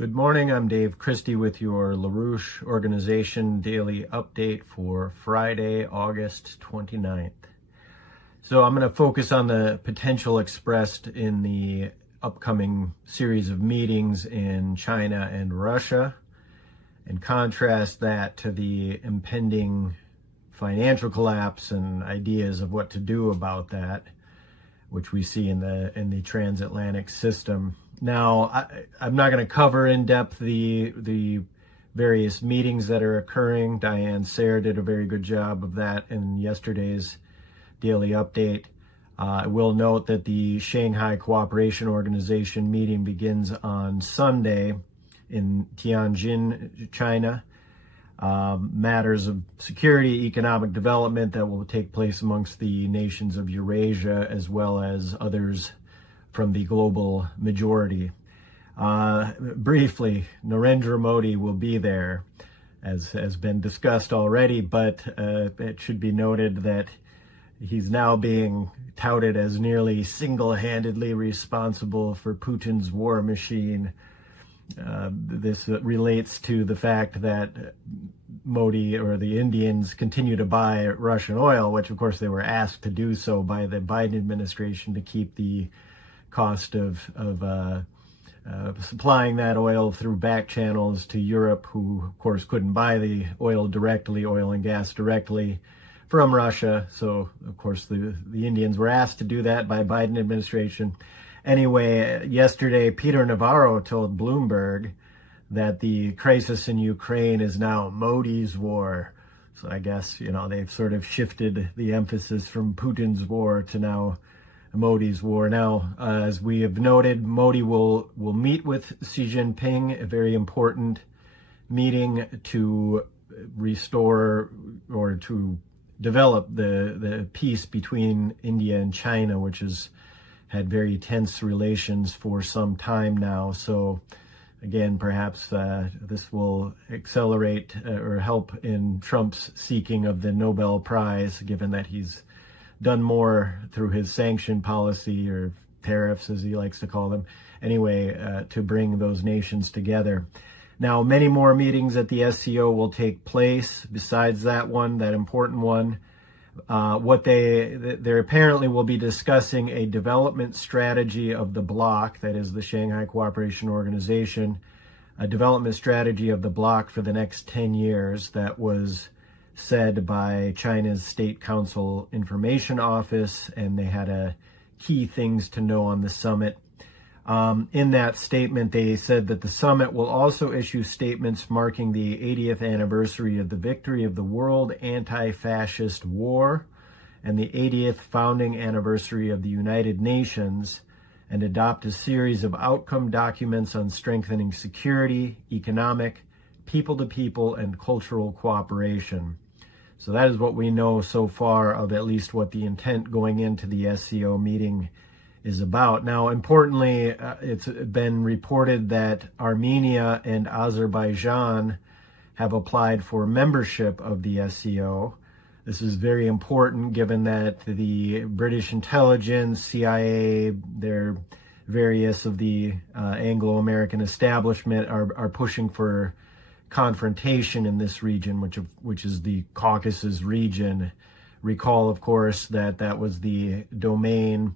Good morning, I'm Dave Christie with your LaRouche Organization Daily Update for Friday, August 29th. So I'm going to focus on the potential expressed in the upcoming series of meetings in China and Russia, and contrast that to the impending financial collapse and ideas of what to do about that, which we see in the transatlantic system. Now, I'm not going to cover in depth the various meetings that are occurring. Diane Sayre did a very good job of that in yesterday's daily update. I will note that the Shanghai Cooperation Organization meeting begins on Sunday in Tianjin, China. Matters of security, economic development that will take place amongst the nations of Eurasia, as well as others from the global majority. Briefly, Narendra Modi will be there, as has been discussed already, but it should be noted that he's now being touted as nearly single-handedly responsible for Putin's war machine. This relates to the fact that Modi or the Indians continue to buy Russian oil, which of course they were asked to do so by the Biden administration to keep the cost of supplying that oil through back channels to Europe, who of course couldn't buy the oil and gas directly from Russia. So of course the Indians were asked to do that by Biden administration. Anyway, yesterday Peter Navarro told Bloomberg that the crisis in Ukraine is now Modi's war. So I guess, they've sort of shifted the emphasis from Putin's war to now Modi's war. Now, as we have noted, Modi will meet with Xi Jinping, a very important meeting to restore or to develop the peace between India and China, which has had very tense relations for some time now. So again, perhaps this will accelerate or help in Trump's seeking of the Nobel Prize, given that he's done more through his sanction policy, or tariffs as he likes to call them, anyway, to bring those nations together. Now, many more meetings at the SCO will take place besides that one, that important one. They apparently will be discussing a development strategy of the bloc, that is the Shanghai Cooperation Organization, a development strategy of the bloc for the next 10 years that was said by China's State Council Information Office, and they had key things to know on the summit. In that statement, they said that the summit will also issue statements marking the 80th anniversary of the victory of the World Anti-Fascist War and the 80th founding anniversary of the United Nations, and adopt a series of outcome documents on strengthening security, economic, people-to-people, and cultural cooperation. So that is what we know so far of at least what the intent going into the SCO meeting is about. Now, importantly, it's been reported that Armenia and Azerbaijan have applied for membership of the SCO. This is very important given that the British intelligence, CIA, their various of the Anglo-American establishment are pushing for confrontation in this region, which is the Caucasus region. Recall, of course, that was the domain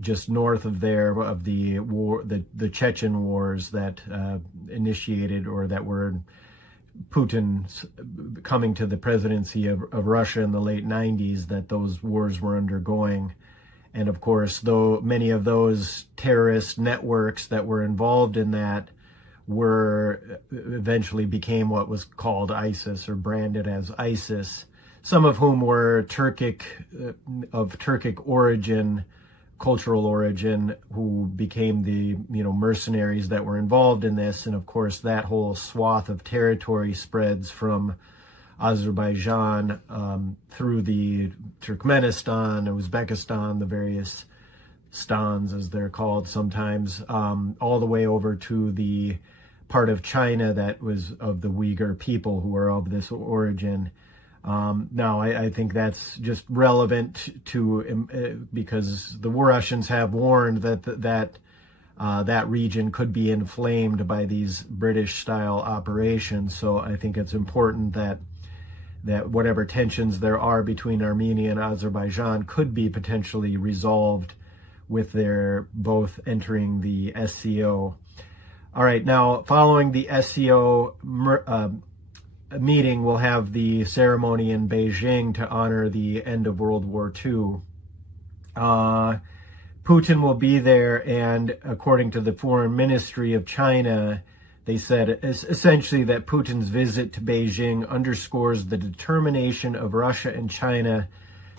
just north of there of the war, the Chechen wars that initiated, or that were Putin's coming to the presidency of Russia in the late 90s, that those wars were undergoing. And of course, though many of those terrorist networks that were involved in that eventually became what was called ISIS, or branded as ISIS, some of whom were of Turkic origin, cultural origin, who became the mercenaries that were involved in this. And of course, that whole swath of territory spreads from Azerbaijan through the Turkmenistan, Uzbekistan, the various stans as they're called sometimes, all the way over to the part of China that was of the Uyghur people who are of this origin. Now, I think that's just relevant to because the Russians have warned that that region could be inflamed by these British-style operations. So I think it's important that whatever tensions there are between Armenia and Azerbaijan could be potentially resolved with their both entering the SCO. All right, now following the SCO meeting, we'll have the ceremony in Beijing to honor the end of World War II. Putin will be there, and according to the Foreign Ministry of China, they said essentially that Putin's visit to Beijing underscores the determination of Russia and China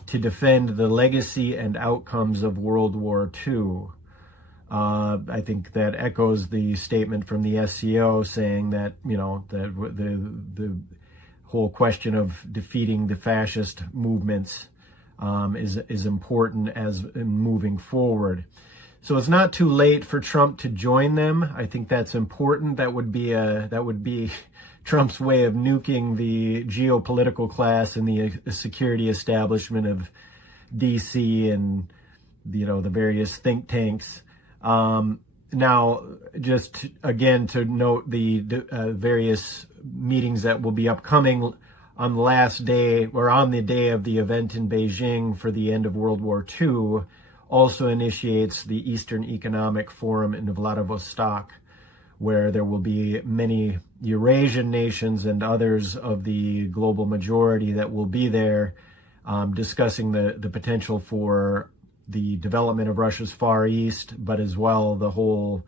to defend the legacy and outcomes of World War II. I think that echoes the statement from the SCO saying that, you know, the whole question of defeating the fascist movements is important as in moving forward. So it's not too late for Trump to join them. I think that's important. That would be Trump's way of nuking the geopolitical class and the security establishment of DC and, you know, the various think tanks. Now, just again to note the various meetings that will be upcoming on the last day or on the day of the event in Beijing for the end of World War II, also initiates the Eastern Economic Forum in Vladivostok, where there will be many Eurasian nations and others of the global majority that will be there, discussing the potential for the development of Russia's Far East, but as well the whole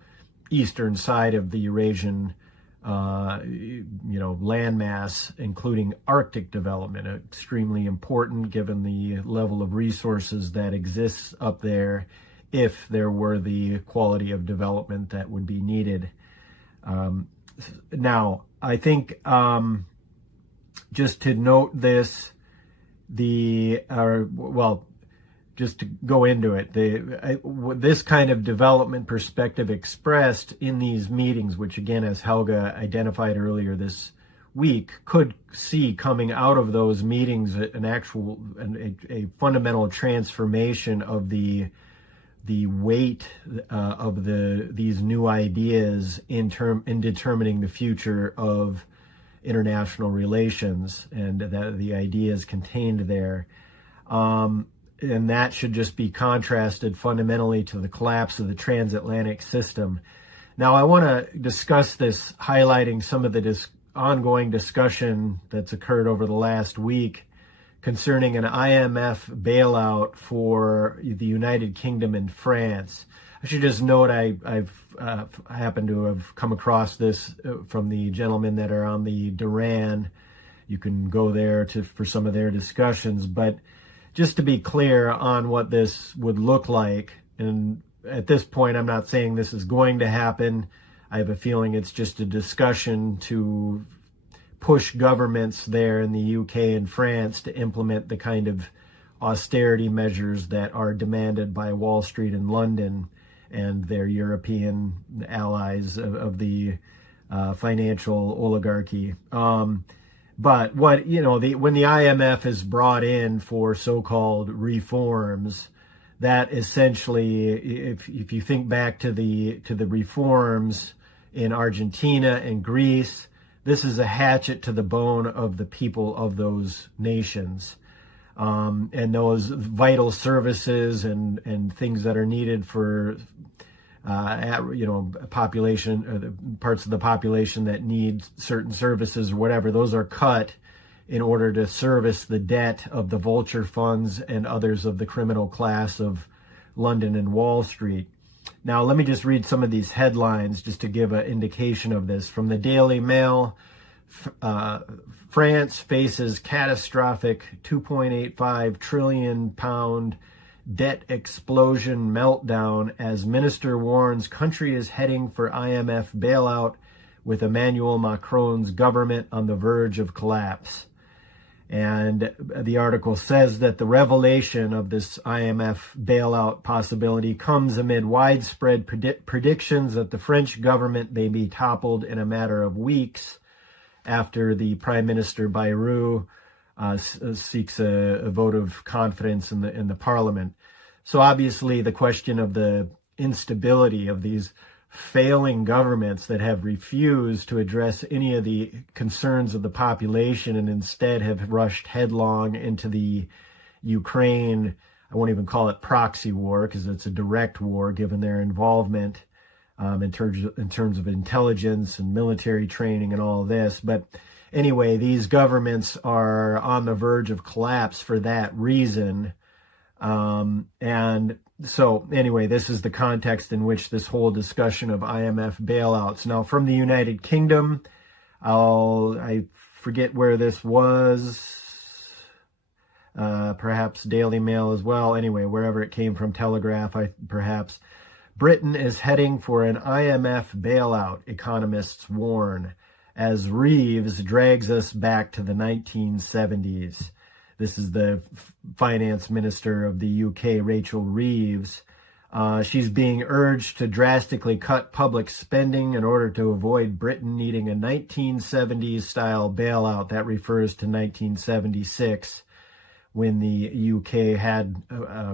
eastern side of the Eurasian landmass, including Arctic development, extremely important given the level of resources that exists up there if there were the quality of development that would be needed. Now, I think just to note this, just to go into it, this kind of development perspective expressed in these meetings, which again, as Helga identified earlier this week, could see coming out of those meetings a fundamental transformation of the weight of these new ideas in determining the future of international relations, and that the ideas contained there. And that should just be contrasted fundamentally to the collapse of the transatlantic system. Now, I want to discuss this, highlighting some of the ongoing discussion that's occurred over the last week concerning an IMF bailout for the United Kingdom and France. I should just note I've happened to have come across this from the gentlemen that are on the Duran. You can go there for some of their discussions, but just to be clear on what this would look like, and at this point, I'm not saying this is going to happen. I have a feeling it's just a discussion to push governments there in the UK and France to implement the kind of austerity measures that are demanded by Wall Street and London and their European allies of the financial oligarchy. But when the IMF is brought in for so-called reforms, that essentially, if you think back to the reforms in Argentina and Greece, this is a hatchet to the bone of the people of those nations, and those vital services and things that are needed for population, parts of the population that need certain services or whatever, those are cut in order to service the debt of the vulture funds and others of the criminal class of London and Wall Street. Now, let me just read some of these headlines just to give an indication of this. From the Daily Mail, France faces catastrophic £2.85 trillion debt explosion meltdown as minister warns country is heading for IMF bailout with Emmanuel Macron's government on the verge of collapse. And the article says that the revelation of this IMF bailout possibility comes amid widespread predictions that the French government may be toppled in a matter of weeks after the Prime Minister Bayrou seeks a vote of confidence in the parliament. So obviously the question of the instability of these failing governments that have refused to address any of the concerns of the population and instead have rushed headlong into the Ukraine, I won't even call it proxy war because it's a direct war given their involvement in terms of intelligence and military training and all of this. But anyway, these governments are on the verge of collapse for that reason. And so anyway, this is the context in which this whole discussion of IMF bailouts. Now, from the United Kingdom, I forget where this was, perhaps Daily Mail as well. Anyway, wherever it came from, Telegraph, perhaps. Britain is heading for an IMF bailout, economists warn, as Reeves drags us back to the 1970s. This is the finance minister of the UK, Rachel Reeves. She's being urged to drastically cut public spending in order to avoid Britain needing a 1970s-style bailout. That refers to 1976, when the UK had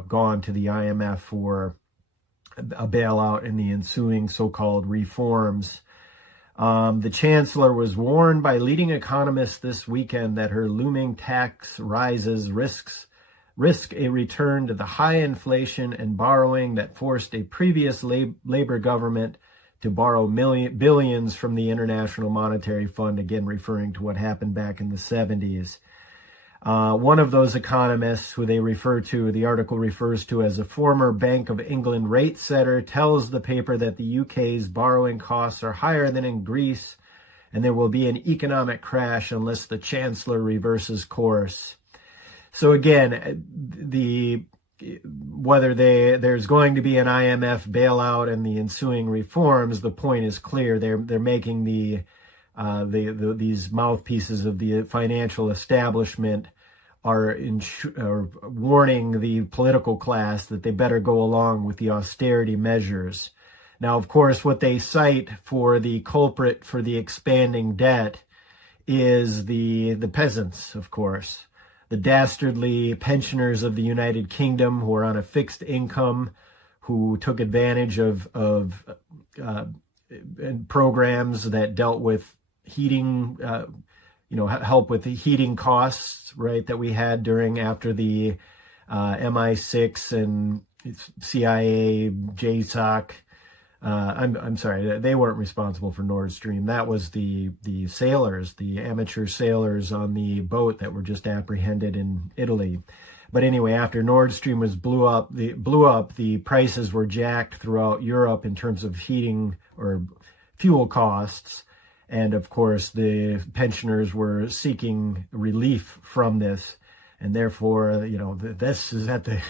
gone to the IMF for a bailout and the ensuing so-called reforms. The chancellor was warned by leading economists this weekend that her looming tax rises risk a return to the high inflation and borrowing that forced a previous Labour government to borrow billions from the International Monetary Fund, again referring to what happened back in the 70s. One of those economists, who the article refers to as a former Bank of England rate setter, tells the paper that the UK's borrowing costs are higher than in Greece, and there will be an economic crash unless the Chancellor reverses course. So again, whether there's going to be an IMF bailout and the ensuing reforms, the point is clear. They're making these mouthpieces of the financial establishment are warning the political class that they better go along with the austerity measures. Now, of course, what they cite for the culprit for the expanding debt is the peasants, of course, the dastardly pensioners of the United Kingdom who are on a fixed income, who took advantage of programs that dealt with heating, help with the heating costs, right, that we had after the MI6 and CIA, JSOC. I'm sorry, they weren't responsible for Nord Stream. That was the sailors, the amateur sailors on the boat that were just apprehended in Italy. But anyway, after Nord Stream blew up, the prices were jacked throughout Europe in terms of heating or fuel costs. And of course, the pensioners were seeking relief from this. And therefore, this is at the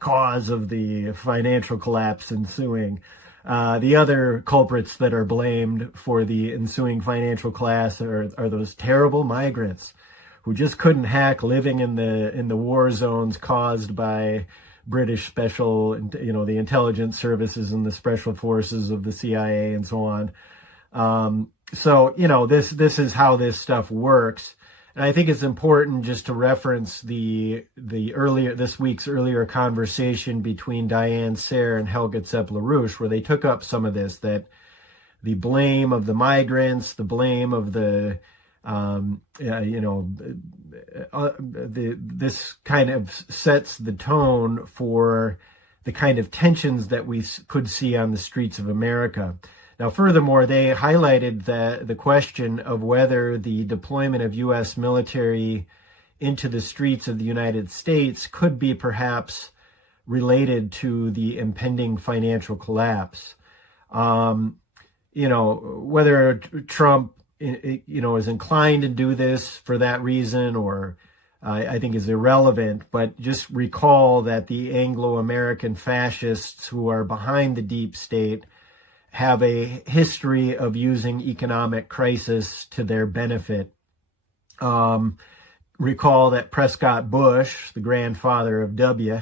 cause of the financial collapse ensuing. The other culprits that are blamed for the ensuing financial collapse are those terrible migrants who just couldn't hack living in the war zones caused by British special, the intelligence services and the special forces of the CIA and so on. So, this is how this stuff works. And I think it's important just to reference this week's earlier conversation between Diane Sayre and Helga Zepp-LaRouche, where they took up some of this, that the blame of the migrants, the blame of this kind of sets the tone for the kind of tensions that we could see on the streets of America. Now, furthermore, they highlighted the question of whether the deployment of U.S. military into the streets of the United States could be perhaps related to the impending financial collapse. Whether Trump, is inclined to do this for that reason, or I think is irrelevant, but just recall that the Anglo-American fascists who are behind the deep state have a history of using economic crisis to their benefit. Recall that Prescott Bush, the grandfather of W,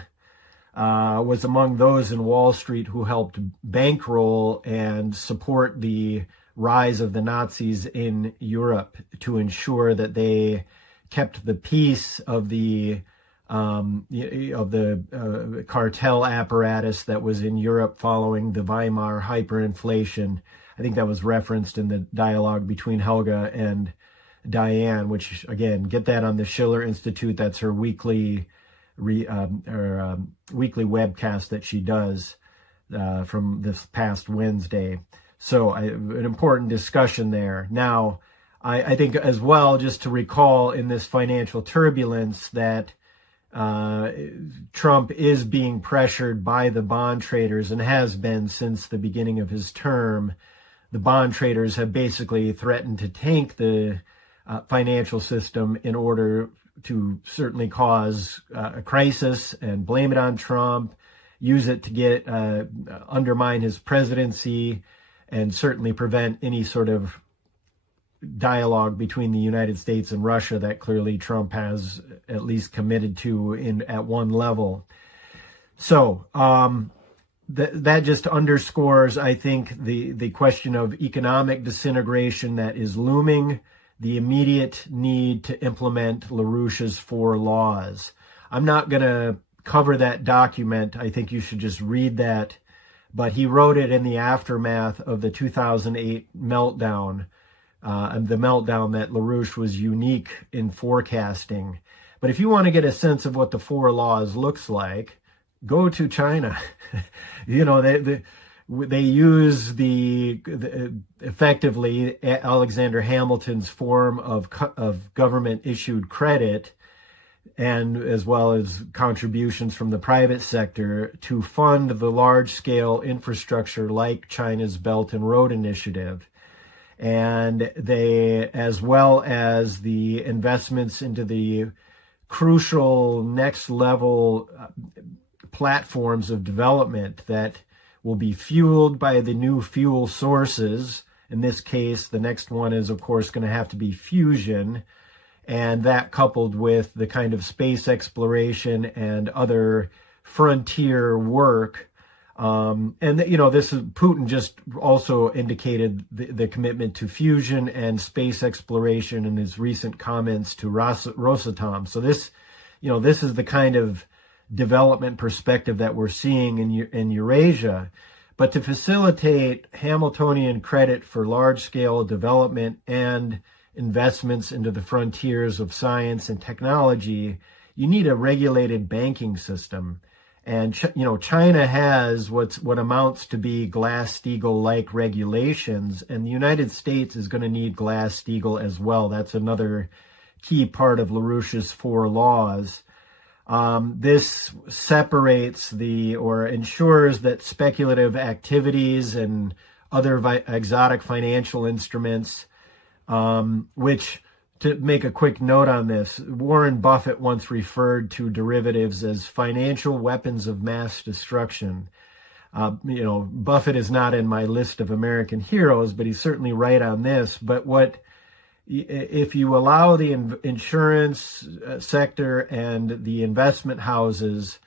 was among those in Wall Street who helped bankroll and support the rise of the Nazis in Europe to ensure that they kept the peace of the of the cartel apparatus that was in Europe following the Weimar hyperinflation. I think that was referenced in the dialogue between Helga and Diane, which, again, get that on the Schiller Institute. That's her weekly weekly webcast that she does from this past Wednesday. So an important discussion there. Now, I think as well, just to recall in this financial turbulence that Trump is being pressured by the bond traders and has been since the beginning of his term. The bond traders have basically threatened to tank the financial system in order to certainly cause a crisis and blame it on Trump, use it to get undermine his presidency, and certainly prevent any sort of dialogue between the United States and Russia that clearly Trump has at least committed to at one level. So that just underscores, I think, the question of economic disintegration that is looming, the immediate need to implement LaRouche's 4 laws. I'm not going to cover that document. I think you should just read that. But he wrote it in the aftermath of the 2008 meltdown, the meltdown that LaRouche was unique in forecasting. But if you want to get a sense of what the 4 laws looks like, go to China. They use effectively Alexander Hamilton's form of government issued credit, and as well as contributions from the private sector to fund the large scale infrastructure like China's Belt and Road Initiative. And they, as well as the investments into the crucial next level platforms of development that will be fueled by the new fuel sources. In this case, the next one is, of course, going to have to be fusion. And that coupled with the kind of space exploration and other frontier work. This is Putin just also indicated the commitment to fusion and space exploration in his recent comments to Rosatom. So this is the kind of development perspective that we're seeing in Eurasia. But to facilitate Hamiltonian credit for large-scale development and investments into the frontiers of science and technology, you need a regulated banking system. And China has what amounts to be Glass-Steagall-like regulations, and the United States is going to need Glass-Steagall as well. That's another key part of LaRouche's 4 laws. This separates or ensures that speculative activities and other exotic financial instruments, which, to make a quick note on this, Warren Buffett once referred to derivatives as financial weapons of mass destruction. Buffett is not in my list of American heroes, but he's certainly right on this. But if you allow the insurance sector and the investment houses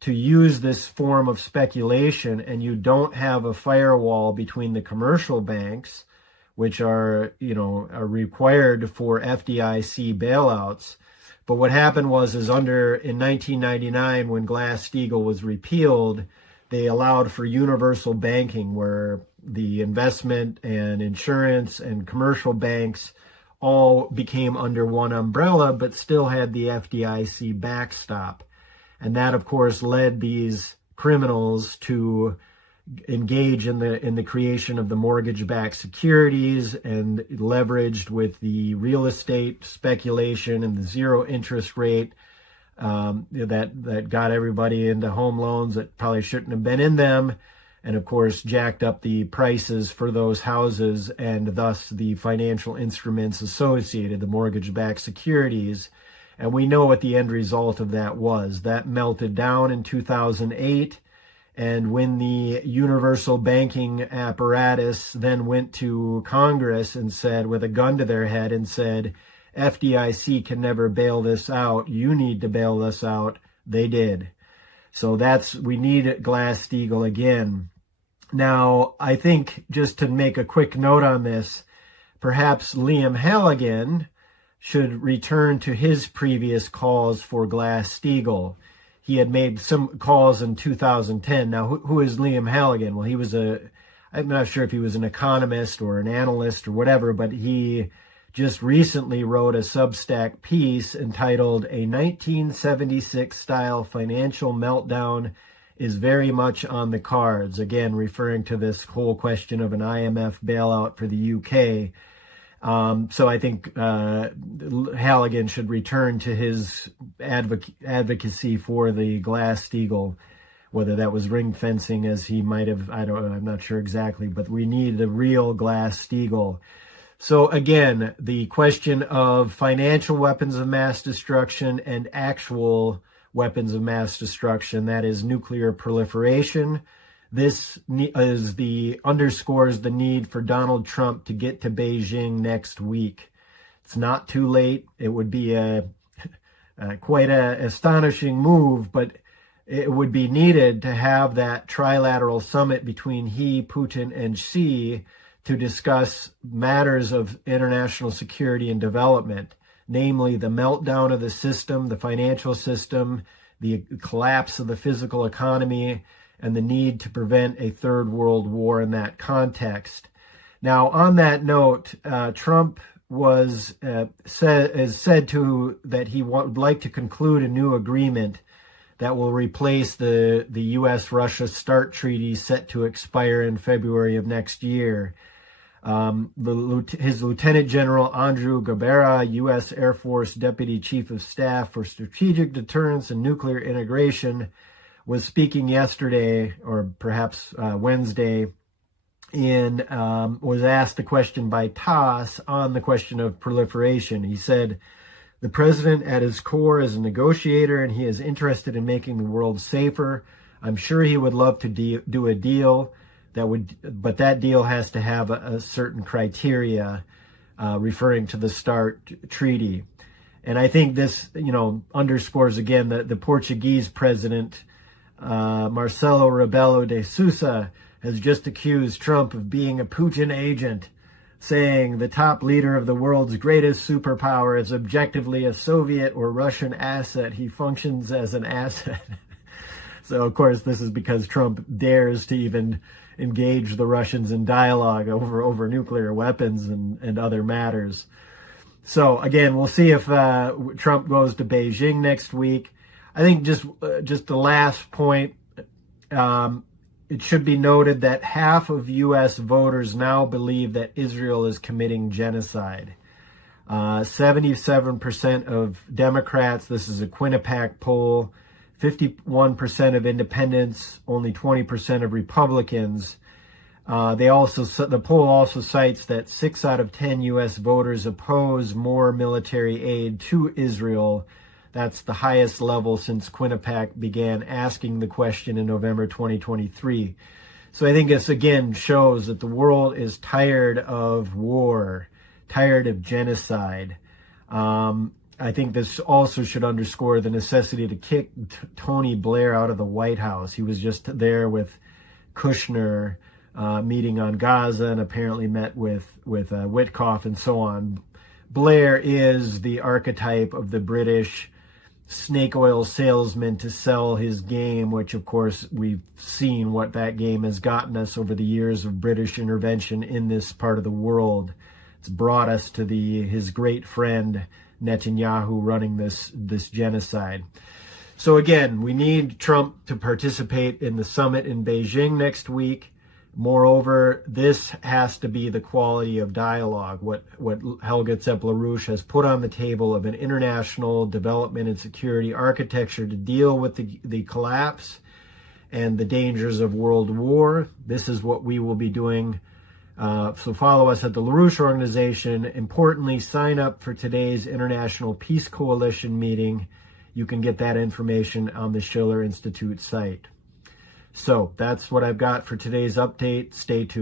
to use this form of speculation, and you don't have a firewall between the commercial banks, which are required for FDIC bailouts. But what happened is in 1999, when Glass-Steagall was repealed, they allowed for universal banking, where the investment and insurance and commercial banks all became under one umbrella, but still had the FDIC backstop. And that, of course, led these criminals to engage in the creation of the mortgage-backed securities, and leveraged with the real estate speculation and the zero interest rate that got everybody into home loans that probably shouldn't have been in them, and of course jacked up the prices for those houses and thus the financial instruments associated, the mortgage-backed securities. And we know what the end result of that was. That melted down in 2008. And when the universal banking apparatus then went to Congress and said, with a gun to their head, and said, FDIC can never bail this out, you need to bail this out, they did. So we need Glass-Steagall again. Now, I think, just to make a quick note on this, perhaps Liam Halligan, should return to his previous calls for Glass-Steagall. He had made some calls in 2010. Now, who is Liam Halligan? Well, I'm not sure if he was an economist or an analyst or whatever, but he just recently wrote a Substack piece entitled "A 1976-Style Financial Meltdown is Very Much on the Cards," again, referring to this whole question of an IMF bailout for the UK. So I think Halligan should return to his advocacy for the Glass-Steagall, whether that was ring fencing as he might have, I'm not sure exactly, but we need the real Glass-Steagall. So again, the question of financial weapons of mass destruction and actual weapons of mass destruction, that is nuclear proliferation. This underscores the need for Donald Trump to get to Beijing next week. It's not too late. It would be quite an astonishing move, but it would be needed to have that trilateral summit between he, Putin, and Xi to discuss matters of international security and development, namely the meltdown of the system, the financial system, the collapse of the physical economy, and the need to prevent a third world war in that context. Now, on that note, Trump is said to that he would like to conclude a new agreement that will replace the U.S.-Russia START treaty set to expire in February of next year. His Lieutenant General Andrew Gabera, U.S. Air Force Deputy Chief of Staff for Strategic Deterrence and Nuclear Integration, was speaking yesterday, or perhaps Wednesday, was asked a question by TASS on the question of proliferation. He said, "The president at his core is a negotiator and he is interested in making the world safer. I'm sure he would love to do a deal but that deal has to have a certain criteria," referring to the START treaty. And I think this, underscores again the Portuguese president, Marcelo Rebelo de Sousa, has just accused Trump of being a Putin agent, saying the top leader of the world's greatest superpower is objectively a Soviet or Russian asset. He functions as an asset. So, of course, this is because Trump dares to even engage the Russians in dialogue over nuclear weapons and other matters. So, again, we'll see if Trump goes to Beijing next week. I think just the last point, it should be noted that half of U.S. voters now believe that Israel is committing genocide. 77% of Democrats, this is a Quinnipiac poll, 51% of independents, only 20% of Republicans. The poll also cites that 6 out of 10 U.S. voters oppose more military aid to Israel. That's the highest level since Quinnipiac began asking the question in November 2023. So I think this again shows that the world is tired of war, tired of genocide. I think this also should underscore the necessity to kick Tony Blair out of the White House. He was just there with Kushner, meeting on Gaza, and apparently met with Witkoff and so on. Blair is the archetype of the British snake oil salesman to sell his game, which of course we've seen what that game has gotten us over the years of British intervention in this part of the world. It's brought us to his great friend Netanyahu running this genocide. So again, we need Trump to participate in the summit in Beijing next week. Moreover, this has to be the quality of dialogue, what Helga Zepp-LaRouche has put on the table of an international development and security architecture to deal with the collapse and the dangers of world war. This is what we will be doing. So follow us at the LaRouche Organization. Importantly, sign up for today's International Peace Coalition meeting. You can get that information on the Schiller Institute site. So that's what I've got for today's update. Stay tuned.